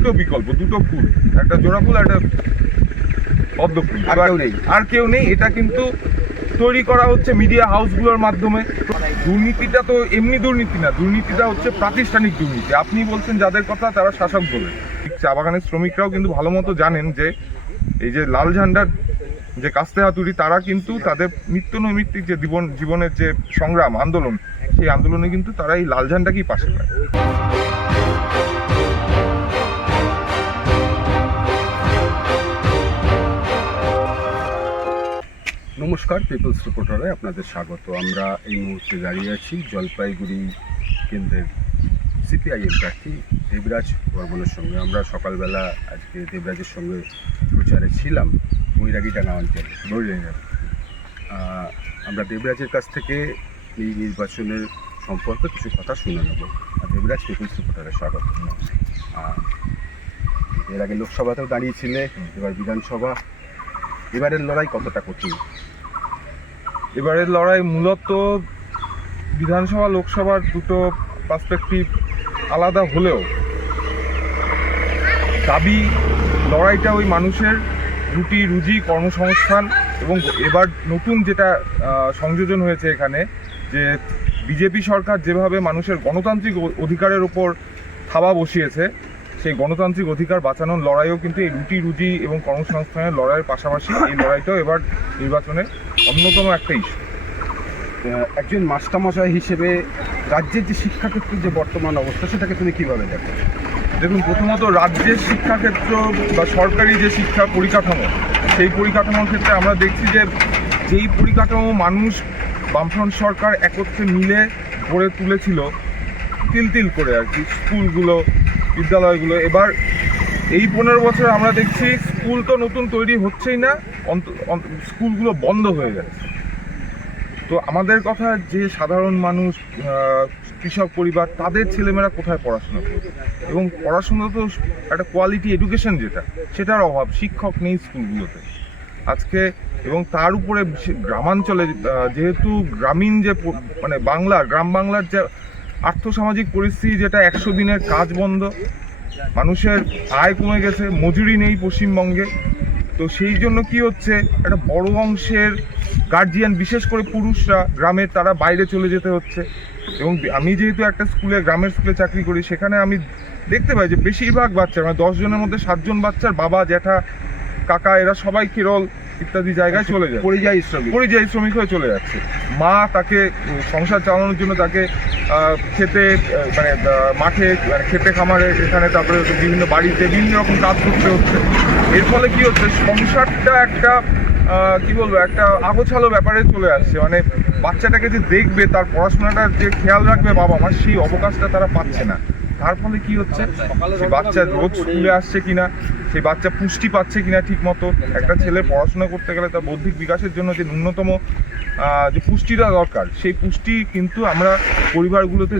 দুটো বিকল্প, দুটো ফুল, একটা জোড়া ফুল, একটা পদ্ম ফুল, আর কেউ নেই। এটা কিন্তু তৈরি করা হচ্ছে মিডিয়া হাউসগুলোর মাধ্যমে। দুর্নীতিটা তো এমনি দুর্নীতি না, দুর্নীতিটা হচ্ছে প্রাতিষ্ঠানিক দুর্নীতি। আপনি বলছেন যাদের কথা তারা শাসক বলে, চা বাগানের শ্রমিকরাও কিন্তু ভালো মতো জানেন যে এই যে লাল ঝান্ডার যে কাস্তে হাতুড়ি, তারা কিন্তু তাদের নিত্য নৈমিত্তিক যে জীবনের যে সংগ্রাম আন্দোলন, সেই আন্দোলনে কিন্তু তারা এই লাল ঝান্ডাকেই পাশে পায়। নমস্কার, পিপলস রিপোর্টারে আপনাদের স্বাগত। আমরা এই মুহূর্তে দাঁড়িয়ে আছি জলপাইগুড়ি কেন্দ্রের সিপিআইএম প্রার্থী দেবরাজ বর্মনের সঙ্গে। আমরা সকালবেলা আজকে দেবরাজের সঙ্গে প্রচারে ছিলাম বৈরাগীডাঙ্গা অঞ্চলে। আমরা দেবরাজের কাছ থেকে এই নির্বাচনের সম্পর্কে কিছু কথা শুনে নেব। দেবরাজ, পিপলস রিপোর্টারে স্বাগত। এর আগে লোকসভাতেও দাঁড়িয়েছিলে, এবার বিধানসভা। এবারের লড়াই কতটা কঠিন? এবারের লড়াই মূলত বিধানসভা লোকসভার দুটো পার্সপেক্টিভ আলাদা হলেও দাবি লড়াইটা ওই মানুষের রুটি রুজি, কর্মসংস্থান এবং এবার নতুন যেটা সংযোজন হয়েছে এখানে, যে বিজেপি সরকার যেভাবে মানুষের গণতান্ত্রিক অধিকারের ওপর থাবা বসিয়েছে, সেই গণতান্ত্রিক অধিকার বাঁচানোর লড়াইও কিন্তু এই রুটি রুজি এবং কর্মসংস্থানের লড়াইয়ের পাশাপাশি এই লড়াইটাও এবার নির্বাচনের অন্যতম একটা ইস্যু। একজন মাস্টারমশাই হিসেবে রাজ্যের যে শিক্ষাক্ষেত্রের যে বর্তমান অবস্থা, সেটাকে তুমি কীভাবে দেখো? দেখুন, প্রথমত রাজ্যের শিক্ষাক্ষেত্র বা সরকারি যে শিক্ষা পরিকাঠামো, সেই পরিকাঠামোর ক্ষেত্রে আমরা দেখছি যে যেই পরিকাঠামো মানুষ বামফ্রন্ট সরকার একত্রে মিলে গড়ে তুলেছিল তিল তিল করে আর কি, স্কুলগুলো, বিদ্যালয়গুলো, এবার এই 15 বছর আমরা দেখছি স্কুল তো নতুন তৈরি হচ্ছেই না, স্কুলগুলো বন্ধ হয়ে যাচ্ছে। তো আমাদের কথা যে সাধারণ মানুষ, কৃষক পরিবার, তাদের ছেলেমেয়েরা কোথায় পড়াশোনা করবে? এবং পড়াশোনা তো একটা কোয়ালিটি এডুকেশন যেটা, সেটার অভাব, শিক্ষক নেই স্কুলগুলোতে আজকে। এবং তার উপরে গ্রামাঞ্চলে যেহেতু গ্রামীণ যে মানে গ্রাম বাংলার যে আর্থসামাজিক পরিস্থিতি, যেটা 100 দিনের কাজ বন্ধ, মানুষের আয় কমে গেছে, মজুরি নেই পশ্চিমবঙ্গে। তো সেই জন্য কি হচ্ছে, একটা বড় অংশের গার্জিয়ান, বিশেষ করে পুরুষরা গ্রামের, তারা বাইরে চলে যেতে হচ্ছে। এবং আমি যেহেতু একটা গ্রামের স্কুলে চাকরি করি, সেখানে আমি দেখতে পাই যে বেশিরভাগ বাচ্চা, মানে 10 জনের মধ্যে 7 জন বাচ্চার বাবা, জ্যাঠা, কাকা, এরা সবাই কেরল ইত্যাদি জায়গায় চলে যায়, পরিযায়ী শ্রমিক হয়ে চলে যাচ্ছে। মা তাকে সংসার চালানোর জন্য তাকে খেতে, মানে মাঠে, মানে খেতে খামারে, এখানে, তারপরে বিভিন্ন বাড়িতে বিভিন্ন রকম কাজ করতে হচ্ছে। এর ফলে কি হচ্ছে, সংসারটা একটা কি বলবো, একটা আগোছালো ব্যাপারে চলে আসছে। মানে বাচ্চাটাকে যে দেখবে, তার পড়াশোনাটার যে খেয়াল রাখবে বাবা মা, সেই অবকাশটা তারা পাচ্ছে না। তার ফলে কি হচ্ছে, সেই বাচ্চা রোজ স্কুলে আসছে কিনা, সেই বাচ্চা পুষ্টি পাচ্ছে কিনা ঠিক মতো। একটা ছেলে পড়াশোনা করতে গেলে তার বৌদ্ধিক বিকাশের জন্য যে ন্যূনতম যে পুষ্টিটা দরকার, সেই পুষ্টি কিন্তু আমরা পরিবারগুলোতে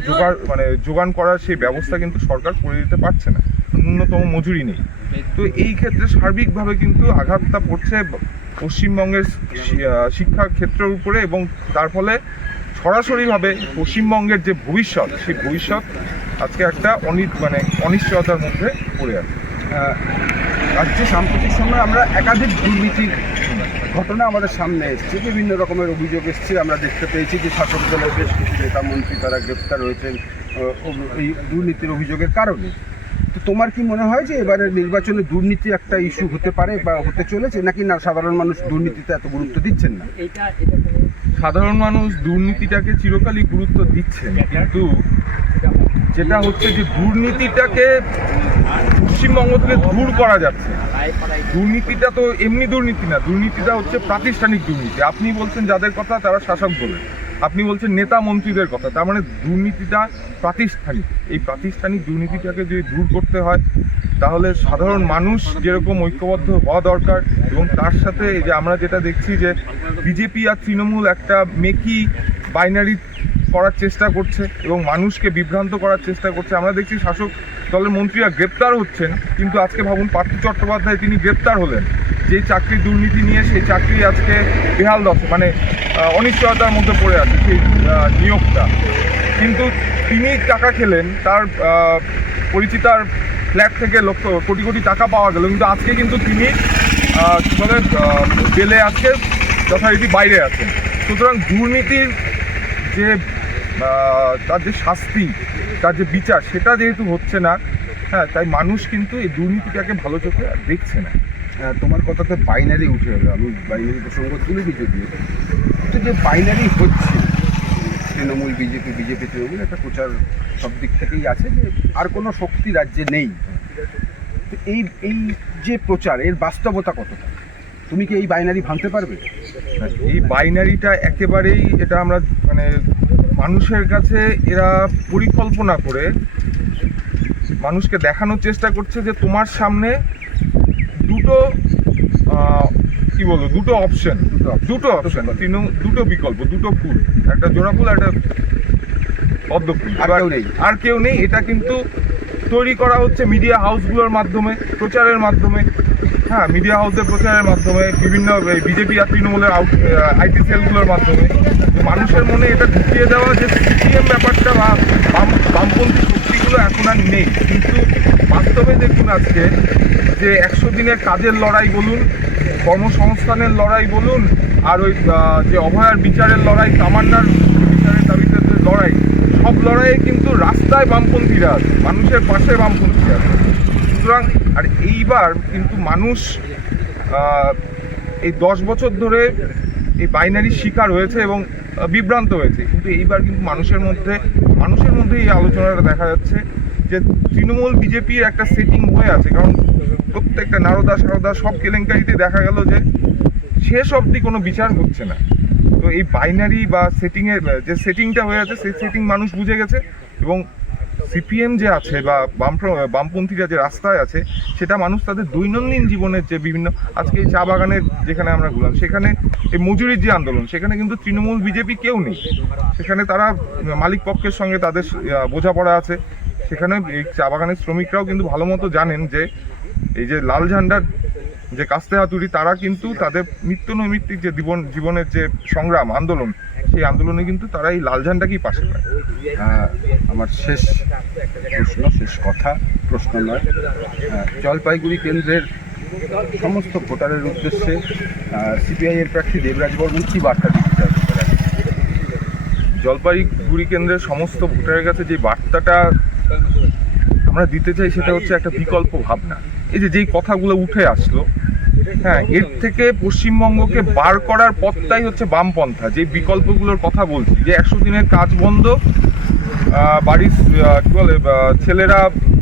যোগান করার সেই ব্যবস্থা কিন্তু সরকার করে দিতে পারছে না, ন্যূনতম মজুরি নেই। তো এই ক্ষেত্রে সার্বিকভাবে কিন্তু আঘাতটা পড়ছে পশ্চিমবঙ্গের শিক্ষা ক্ষেত্রের উপরে, এবং তার ফলে সরাসরিভাবে পশ্চিমবঙ্গের যে ভবিষ্যৎ, সেই ভবিষ্যৎ আজকে একটা অনিশ্চয়তার মধ্যে পড়ে আছে। রাজ্যে সাম্প্রতিক সময় আমরা একাধিক দুর্নীতির ঘটনা আমাদের সামনে এসছে, বিভিন্ন রকমের অভিযোগ এসছে। আমরা দেখতে পেয়েছি যে শাসক দলের বেশ কিছু নেতা মন্ত্রী তারা গ্রেপ্তার হয়েছেন এই দুর্নীতির অভিযোগের কারণে। তো তোমার কি মনে হয় যে এবারের নির্বাচনে দুর্নীতি একটা ইস্যু হতে পারে বা হতে চলেছে, নাকি না সাধারণ মানুষ দুর্নীতিতে এত গুরুত্ব দিচ্ছেন না? সাধারণ মানুষ দুর্নীতিটাকে চিরকালই গুরুত্ব দিচ্ছেন, কিন্তু যেটা হচ্ছে যে দুর্নীতিটাকে পশ্চিমবঙ্গ থেকে দূর করা যাচ্ছে। দুর্নীতিটা তো এমনি দুর্নীতি না, দুর্নীতিটা হচ্ছে প্রাতিষ্ঠানিক দুর্নীতি। আপনি বলছেন যাদের কথা তারা শাসক বলে, আপনি বলছেন নেতা মন্ত্রীদের কথা, তার মানে দুর্নীতিটা প্রাতিষ্ঠানিক। এই প্রাতিষ্ঠানিক দুর্নীতিটাকে যদি দূর করতে হয়, তাহলে সাধারণ মানুষ যেরকম ঐক্যবদ্ধ হওয়া দরকার। এবং তার সাথে এই যে আমরা যেটা দেখছি যে বিজেপি আর তৃণমূল একটা মেকি বাইনারি করার চেষ্টা করছে এবং মানুষকে বিভ্রান্ত করার চেষ্টা করছে। আমরা দেখছি শাসক দলের মন্ত্রীরা গ্রেপ্তার হচ্ছেন, কিন্তু আজকে ভাবুন পার্থ চট্টোপাধ্যায়, তিনি গ্রেপ্তার হলেন যেই চাকরির দুর্নীতি নিয়ে, সেই চাকরি আজকে বেহাল দশা, মানে অনিশ্চয়তার মধ্যে পড়ে আছে সেই নিয়োগটা। কিন্তু তিনি টাকা খেলেন, তার পরিচিতার ফ্ল্যাট থেকে লক্ষ কোটি কোটি টাকা পাওয়া গেল, কিন্তু আজকে কিন্তু তিনি কী বলে বেলে আজকে যথারীতি বাইরে আছেন। সুতরাং দুর্নীতির যে তার যে শাস্তি, তার যে বিচার, সেটা যেহেতু হচ্ছে না, হ্যাঁ, তাই মানুষ কিন্তু এই দুর্নীতিটাকে ভালো চোখে আর দেখছে না। তোমার কথাতে বাইনারি উঠে এলো, আমি বাইনারি প্রসঙ্গ তুলে দিতে দিয়ে তো যে বাইনারি হচ্ছে তৃণমূল বিজেপি তৃণমূল একটা প্রচার সব দিক থেকেই আছে যে আর কোনো শক্তি রাজ্যে নেই। তো এই যে প্রচার, এর বাস্তবতা কতটা? তুমি কি এই বাইনারি ভাঙতে পারবে? এই বাইনারিটা একেবারেই, এটা আমরা মানে মানুষের কাছে এরা পরিকল্পনা করে মানুষকে দেখানোর চেষ্টা করছে যে তোমার সামনে দুটো কি বলবো, দুটো অপশন, দুটো বিকল্প, দুটো ফুল, একটা জোড়া ফুল, একটা পদ্ম ফুল, আর কেউ নেই। এটা কিন্তু তৈরি করা হচ্ছে মিডিয়া হাউসগুলোর মাধ্যমে, প্রচারের মাধ্যমে, হ্যাঁ, মিডিয়া হাউসের প্রচারের মাধ্যমে, বিভিন্ন বিজেপি আর তৃণমূলের আইটি সেলগুলোর মাধ্যমে মানুষের মনে এটা ঢুকিয়ে দেওয়া যে সিপিএম ব্যাপারটা বা বামপন্থী শক্তিগুলো এখন আর নেই। কিন্তু বাস্তবে দেখুন আজকে যে 100 দিনের কাজের লড়াই বলুন, কর্মসংস্থানের লড়াই বলুন, আর ওই যে অভয়ার বিচারের লড়াই, তামান্নার বিচারের দাবিতে যে লড়াই, সব লড়াইয়ে কিন্তু রাস্তায় বামপন্থীরা আছে, মানুষের পাশে বামপন্থীরা আছে। সুতরাং আর এইবার কিন্তু মানুষ এই 10 বছর ধরে এই বাইনারির শিকার হয়েছে এবং বিভ্রান্ত হয়েছে, কিন্তু এইবার কিন্তু মানুষের মধ্যে এই আলোচনাটা দেখা যাচ্ছে যে তৃণমূল বিজেপির একটা সেটিং হয়ে আছে। কারণ প্রত্যেকটা নারদা সারদা সব কেলেঙ্কারিতে দেখা গেল যে শেষ অবধি কোনো বিচার হচ্ছে না। তো এই বাইনারি বা সেটিংয়ের যে সেটিংটা হয়ে আছে, সেই সেটিং মানুষ বুঝে গেছে, এবং সিপিএম যে আছে বা বামপন্থীরা যে রাস্তায় আছে, সেটা মানুষ তাদের দৈনন্দিন জীবনের যে বিভিন্ন, আজকে এই চা বাগানের যেখানে আমরা ঘুরলাম, সেখানে এই মজুরির যে আন্দোলন, সেখানে কিন্তু তৃণমূল বিজেপি কেউ নেই, সেখানে তারা মালিক পক্ষের সঙ্গে তাদের বোঝাপড়া আছে। সেখানে এই চা বাগানের শ্রমিকরাও কিন্তু ভালো মতো জানেন যে এই যে লাল ঝান্ডার যে কাস্তে হাতুড়ি, তারা কিন্তু তাদের নিত্য নৈমিত্তিক যে জীবনের যে সংগ্রাম আন্দোলন, সেই আন্দোলনে কিন্তু তারা এই লাল ঝান্ডাকেই পাশে পায়। আমার শেষ প্রশ্ন নয়, জলপাইগুড়ি কেন্দ্রের সমস্ত ভোটারের উদ্দেশ্যে সিপিআই এর প্রার্থী দেবরাজ বর্মন কি বার্তা দিতে চাই? জলপাইগুড়ি কেন্দ্রের সমস্ত ভোটারের কাছে যে বার্তাটা আমরা দিতে চাই, সেটা হচ্ছে একটা বিকল্প ভাবনা। এই যে যেই কথাগুলো উঠে আসলো, হ্যাঁ, এর থেকে পশ্চিমবঙ্গকে বার করার পথটাই হচ্ছে বামপন্থা। যে বিকল্পগুলোর কথা বলছি, যে 100 দিনের কাজ বন্ধ, বাড়ির কী বলে ছেলেরা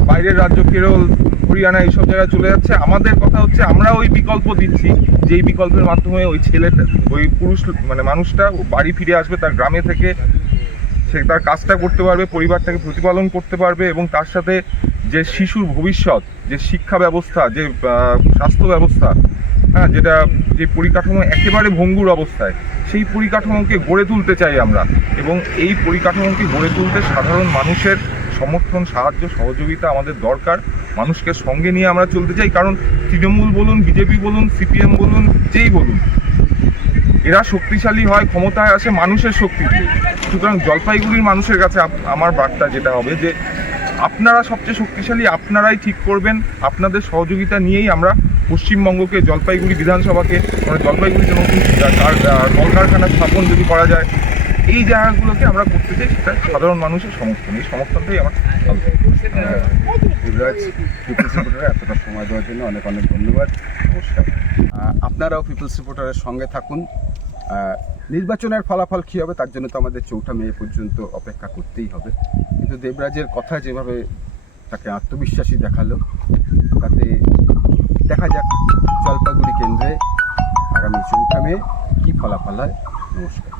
বাইরের রাজ্য, কেরল, হরিয়ানা, এইসব জায়গায় চলে যাচ্ছে। আমাদের কথা হচ্ছে আমরা ওই বিকল্প দিচ্ছি, যেই বিকল্পের মাধ্যমে ওই ছেলেটা, ওই পুরুষ মানে মানুষটা বাড়ি ফিরে আসবে, তার গ্রামে থেকে সে তার কাজটা করতে পারবে, পরিবারটাকে প্রতিপালন করতে পারবে, এবং তার সাথে যে শিশুর ভবিষ্যৎ, যে শিক্ষা ব্যবস্থা, যে স্বাস্থ্য ব্যবস্থা, হ্যাঁ, যেটা যে পরিকাঠামো একেবারে ভঙ্গুর অবস্থায়, সেই পরিকাঠামোকে গড়ে তুলতে চাই আমরা। এবং এই পরিকাঠামোকে গড়ে তুলতে সাধারণ মানুষের সমর্থন, সাহায্য, সহযোগিতা আমাদের দরকার। মানুষকে সঙ্গে নিয়ে আমরা চলতে চাই, কারণ তৃণমূল বলুন, বিজেপি বলুন, সিপিএম বলুন, যেই বলুন, এরা শক্তিশালী হয়, ক্ষমতায় আসে মানুষের শক্তি দিয়ে। সুতরাং জলপাইগুড়ির মানুষের কাছে আমার বার্তা যেটা হবে যে আপনারা সবচেয়ে শক্তিশালী, আপনারাই ঠিক করবেন। আপনাদের সহযোগিতা নিয়েই আমরা পশ্চিমবঙ্গকে, জলপাইগুড়ি বিধানসভাকে, মানে জলপাইগুড়িতে নতুন কলকারখানা স্থাপন যদি করা যায়, এই জায়গাগুলোকে আমরা করতে চাই। সেটা সাধারণ মানুষের সমর্থন, এই সমর্থনটাই আমার দেবরাজ পিপলস রিপোর্টারে এতটা সময় দেওয়ার জন্য অনেক অনেক ধন্যবাদ। নমস্কার। আপনারাও পিপলস রিপোর্টারের সঙ্গে থাকুন। নির্বাচনের ফলাফল কী হবে তার জন্য তো আমাদের 4 মে পর্যন্ত অপেক্ষা করতেই হবে, কিন্তু দেবরাজের কথা যেভাবে তাকে আত্মবিশ্বাসী দেখালো, তাতে দেখা যাক জলপাইগুড়ি কেন্দ্রে আগামী 4 মে কী ফলাফল হয়। নমস্কার।